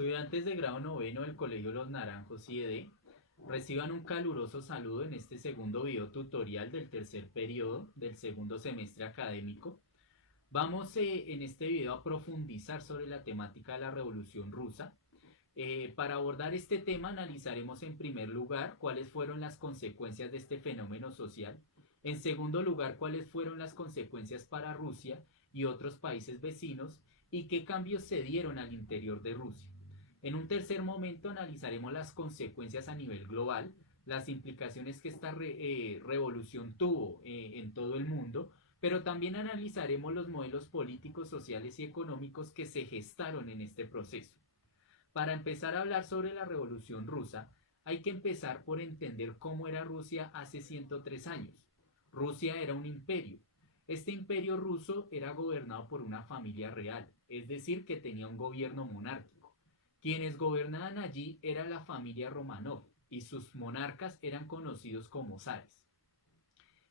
Estudiantes de grado noveno del Colegio Los Naranjos IED, reciban un caluroso saludo en este segundo video tutorial del tercer periodo del segundo semestre académico. Vamos en este video a profundizar sobre la temática de la Revolución Rusa. Para abordar este tema analizaremos en primer lugar cuáles fueron las consecuencias de este fenómeno social, en segundo lugar cuáles fueron las consecuencias para Rusia y otros países vecinos y qué cambios se dieron al interior de Rusia. En un tercer momento analizaremos las consecuencias a nivel global, las implicaciones que esta revolución tuvo en todo el mundo, pero también analizaremos los modelos políticos, sociales y económicos que se gestaron en este proceso. Para empezar a hablar sobre la Revolución Rusa, hay que empezar por entender cómo era Rusia hace 103 años. Rusia era un imperio. Este imperio ruso era gobernado por una familia real, es decir, que tenía un gobierno monárquico. Quienes gobernaban allí era la familia Romanov y sus monarcas eran conocidos como zares.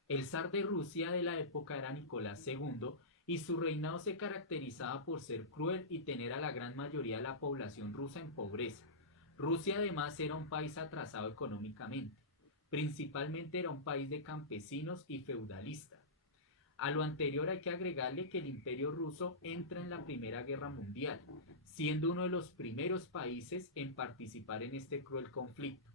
El zar de Rusia de la época era Nicolás II y su reinado se caracterizaba por ser cruel y tener a la gran mayoría de la población rusa en pobreza. Rusia además era un país atrasado económicamente. Principalmente era un país de campesinos y feudalistas. A lo anterior hay que agregarle que el Imperio ruso entra en la Primera Guerra Mundial, siendo uno de los primeros países en participar en este cruel conflicto.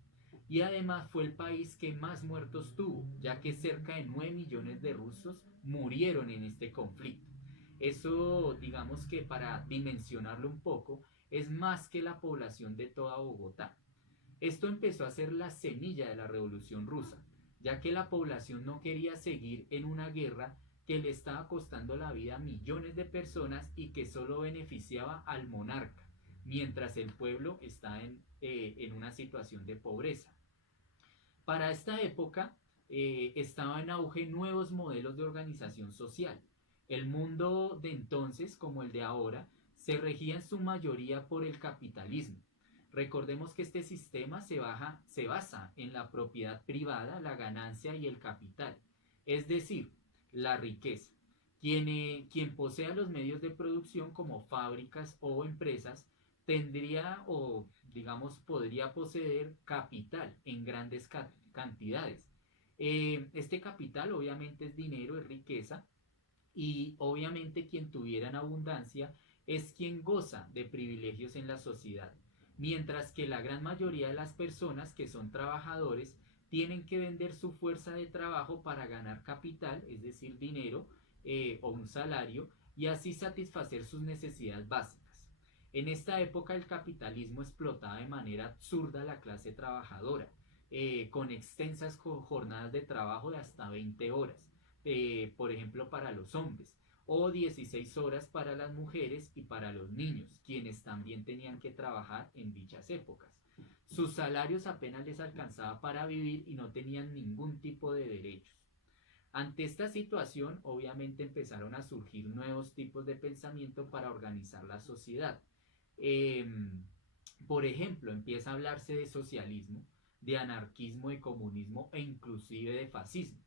Y además fue el país que más muertos tuvo, ya que cerca de 9 millones de rusos murieron en este conflicto. Eso, digamos que para dimensionarlo un poco, es más que la población de toda Bogotá. Esto empezó a ser la semilla de la Revolución Rusa, ya que la población no quería seguir en una guerra que le estaba costando la vida a millones de personas y que solo beneficiaba al monarca, mientras el pueblo está en una situación de pobreza. Para esta época estaba en auge nuevos modelos de organización social. El mundo de entonces, como el de ahora, se regía en su mayoría por el capitalismo. Recordemos que este sistema se basa en la propiedad privada, la ganancia y el capital, es decir, la riqueza. Quien posea los medios de producción como fábricas o empresas tendría o digamos podría poseer capital en grandes cantidades. Este capital obviamente es dinero, es riqueza y obviamente quien tuviera en abundancia es quien goza de privilegios en la sociedad, mientras que la gran mayoría de las personas que son trabajadores tienen que vender su fuerza de trabajo para ganar capital, es decir, dinero o un salario, y así satisfacer sus necesidades básicas. En esta época el capitalismo explotaba de manera absurda a la clase trabajadora, con extensas jornadas de trabajo de hasta 20 horas, por ejemplo para los hombres, o 16 horas para las mujeres y para los niños, quienes también tenían que trabajar en dichas épocas. Sus salarios apenas les alcanzaba para vivir y no tenían ningún tipo de derechos. Ante esta situación, obviamente empezaron a surgir nuevos tipos de pensamiento para organizar la sociedad. Eh, por ejemplo, empieza a hablarse de socialismo, de anarquismo, de comunismo e inclusive de fascismo.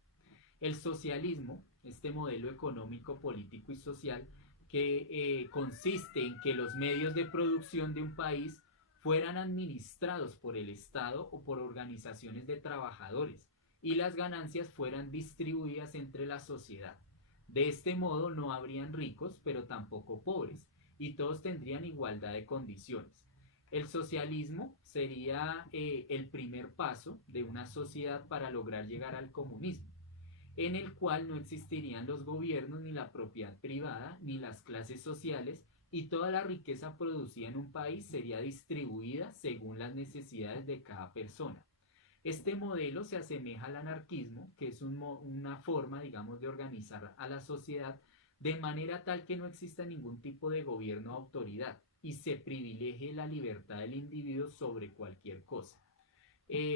El socialismo, este modelo económico, político y social, que consiste en que los medios de producción de un país fueran administrados por el Estado o por organizaciones de trabajadores y las ganancias fueran distribuidas entre la sociedad. De este modo no habrían ricos, pero tampoco pobres, y todos tendrían igualdad de condiciones. El socialismo sería el primer paso de una sociedad para lograr llegar al comunismo, en el cual no existirían los gobiernos, ni la propiedad privada, ni las clases sociales, y toda la riqueza producida en un país sería distribuida según las necesidades de cada persona. Este modelo se asemeja al anarquismo, que es una forma, digamos, de organizar a la sociedad de manera tal que no exista ningún tipo de gobierno o autoridad y se privilegie la libertad del individuo sobre cualquier cosa.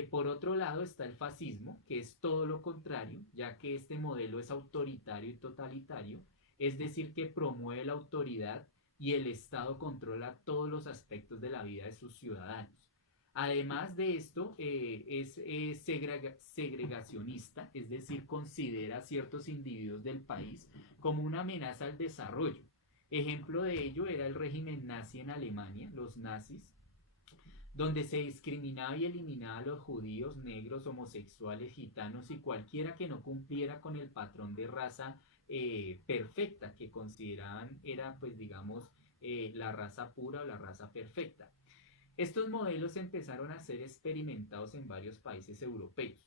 Por otro lado está el fascismo, que es todo lo contrario, ya que este modelo es autoritario y totalitario, es decir, que promueve la autoridad y el Estado controla todos los aspectos de la vida de sus ciudadanos. Además de esto, es segregacionista, es decir, considera a ciertos individuos del país como una amenaza al desarrollo. Ejemplo de ello era el régimen nazi en Alemania, los nazis, donde se discriminaba y eliminaba a los judíos, negros, homosexuales, gitanos y cualquiera que no cumpliera con el patrón de raza perfecta que consideraban era, pues digamos, la raza pura o la raza perfecta. Estos modelos empezaron a ser experimentados en varios países europeos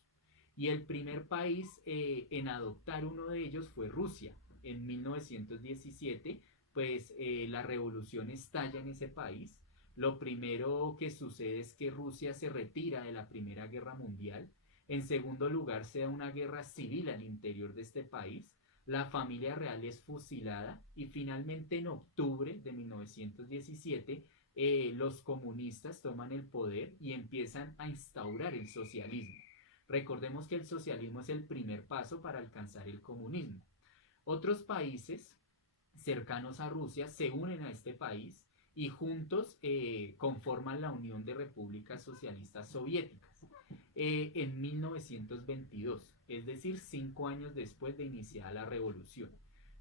y el primer país en adoptar uno de ellos fue Rusia. En 1917, pues la revolución estalla en ese país. Lo primero que sucede es que Rusia se retira de la Primera Guerra Mundial. En segundo lugar, se da una guerra civil al interior de este país. La familia real es fusilada y finalmente en octubre de 1917 los comunistas toman el poder y empiezan a instaurar el socialismo. Recordemos que el socialismo es el primer paso para alcanzar el comunismo. Otros países cercanos a Rusia se unen a este país y juntos conforman la Unión de Repúblicas Socialistas Soviéticas en 1922, es decir, 5 años después de iniciada la revolución.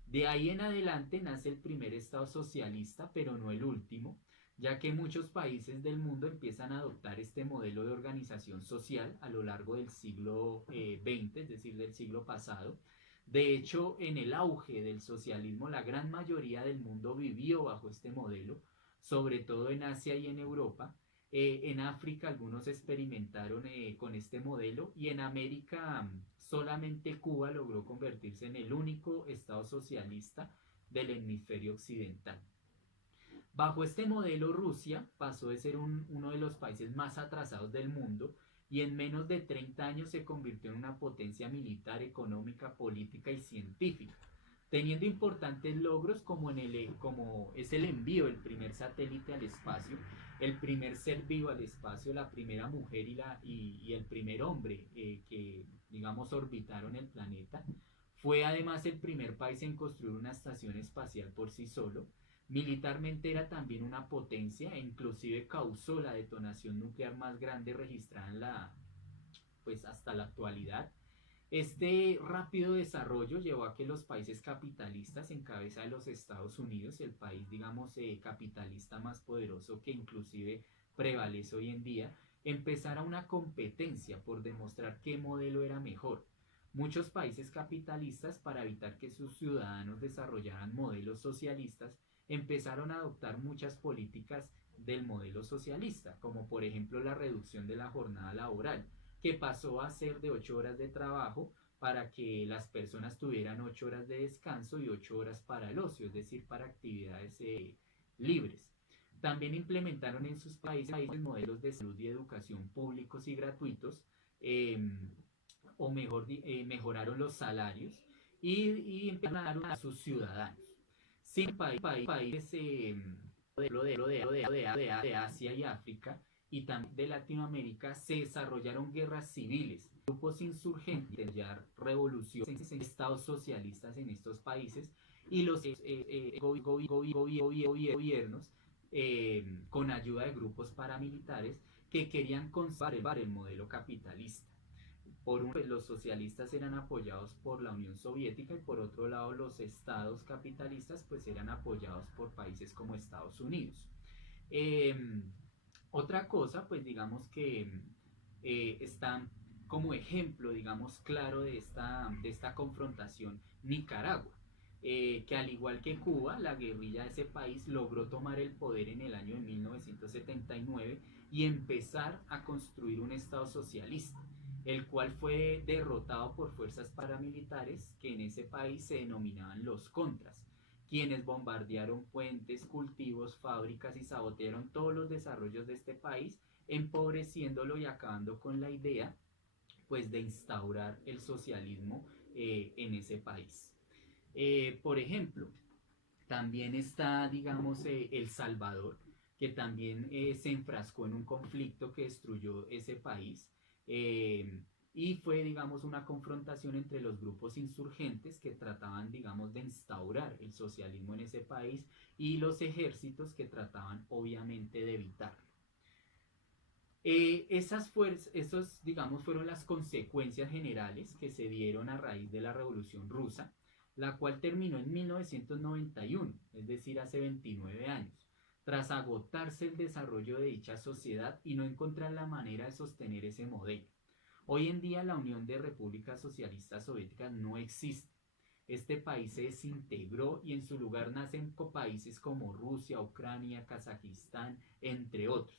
De ahí en adelante nace el primer Estado socialista, pero no el último, ya que muchos países del mundo empiezan a adoptar este modelo de organización social a lo largo del siglo XX, es decir, del siglo pasado. De hecho, en el auge del socialismo, la gran mayoría del mundo vivió bajo este modelo, sobre todo en Asia y en Europa. En África algunos experimentaron con este modelo y en América solamente Cuba logró convertirse en el único estado socialista del hemisferio occidental. Bajo este modelo, Rusia pasó de ser uno de los países más atrasados del mundo y en menos de 30 años se convirtió en una potencia militar, económica, política y científica, teniendo importantes logros como es el envío del primer satélite al espacio, el primer ser vivo al espacio, la primera mujer y el primer hombre que, digamos, orbitaron el planeta. Fue además el primer país en construir una estación espacial por sí solo. Militarmente era también una potencia e inclusive causó la detonación nuclear más grande registrada pues hasta la actualidad. Este rápido desarrollo llevó a que los países capitalistas, en cabeza de los Estados Unidos, el país, digamos, capitalista más poderoso que inclusive prevalece hoy en día, empezara una competencia por demostrar qué modelo era mejor. Muchos países capitalistas, para evitar que sus ciudadanos desarrollaran modelos socialistas, empezaron a adoptar muchas políticas del modelo socialista, como por ejemplo la reducción de la jornada laboral, que pasó a ser de 8 horas de trabajo para que las personas tuvieran 8 horas de descanso y 8 horas para el ocio, es decir, para actividades libres. También implementaron en sus países modelos de salud y educación públicos y gratuitos, eh, o mejor, mejoraron los salarios y empezaron a dar a sus ciudadanos. Sin países de Asia y África y también de Latinoamérica se desarrollaron guerras civiles, grupos insurgentes, ya revoluciones, estados socialistas en estos países y los gobiernos con ayuda de grupos paramilitares que querían conservar el modelo capitalista. Por un lado, los socialistas eran apoyados por la Unión Soviética y por otro lado los estados capitalistas pues eran apoyados por países como Estados Unidos. Eh, Otra cosa, pues digamos que está como ejemplo, digamos, claro de esta confrontación Nicaragua, que al igual que Cuba, la guerrilla de ese país logró tomar el poder en el año de 1979 y empezar a construir un estado socialista, el cual fue derrotado por fuerzas paramilitares que en ese país se denominaban los contras, quienes bombardearon puentes, cultivos, fábricas y sabotearon todos los desarrollos de este país, empobreciéndolo y acabando con la idea pues de instaurar el socialismo en ese país. Por ejemplo, también está, digamos, El Salvador, que también se enfrascó en un conflicto que destruyó ese país. eh, y fue, digamos, una confrontación entre los grupos insurgentes que trataban, digamos, de instaurar el socialismo en ese país y los ejércitos que trataban, obviamente, de evitarlo. Esos, digamos, fueron las consecuencias generales que se dieron a raíz de la Revolución Rusa, la cual terminó en 1991, es decir, hace 29 años. tras agotarse el desarrollo de dicha sociedad y no encontrar la manera de sostener ese modelo. Hoy en día la Unión de Repúblicas Socialistas Soviéticas no existe. Este país se desintegró y en su lugar nacen países como Rusia, Ucrania, Kazajistán, entre otros.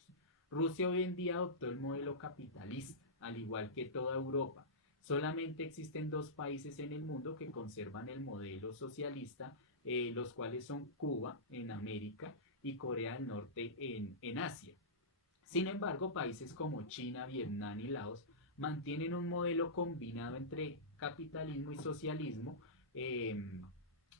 Rusia hoy en día adoptó el modelo capitalista, al igual que toda Europa. Solamente existen dos países en el mundo que conservan el modelo socialista, los cuales son Cuba en América y Corea del Norte en Asia. Sin embargo, países como China, Vietnam y Laos mantienen un modelo combinado entre capitalismo y socialismo. eh,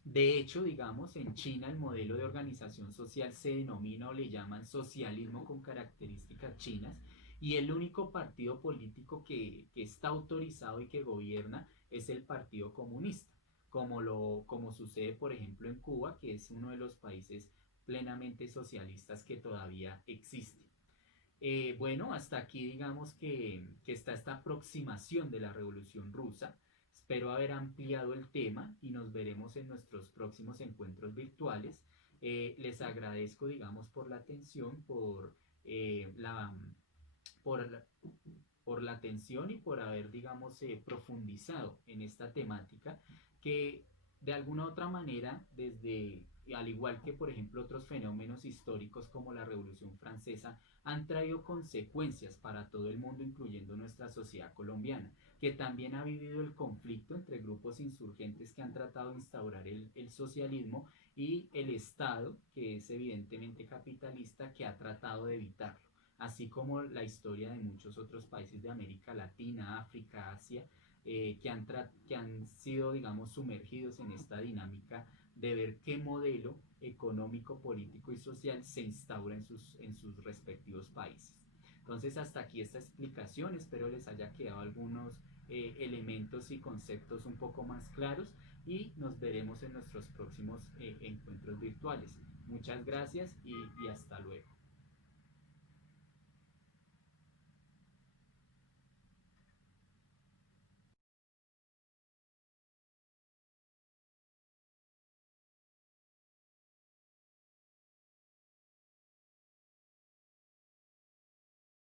de hecho, digamos, en China el modelo de organización social se denomina o le llaman socialismo con características chinas y el único partido político que está autorizado y que gobierna es el Partido Comunista, como sucede, por ejemplo, en Cuba, que es uno de los países plenamente socialistas que todavía existe. Bueno, hasta aquí digamos que está esta aproximación de la Revolución Rusa. Espero haber ampliado el tema y nos veremos en nuestros próximos encuentros virtuales. Les agradezco, digamos, por la atención, por la, por la atención y por haber, digamos, profundizado en esta temática que de alguna u otra manera, al igual que por ejemplo otros fenómenos históricos como la Revolución Francesa, han traído consecuencias para todo el mundo, incluyendo nuestra sociedad colombiana, que también ha vivido el conflicto entre grupos insurgentes que han tratado de instaurar el socialismo y el Estado, que es evidentemente capitalista, que ha tratado de evitarlo, así como la historia de muchos otros países de América Latina, África, Asia, que han sido, digamos, sumergidos en esta dinámica de ver qué modelo económico, político y social se instaura en sus respectivos países. Entonces, hasta aquí esta explicación. Espero les haya quedado algunos elementos y conceptos un poco más claros y nos veremos en nuestros próximos encuentros virtuales. Muchas gracias y hasta luego.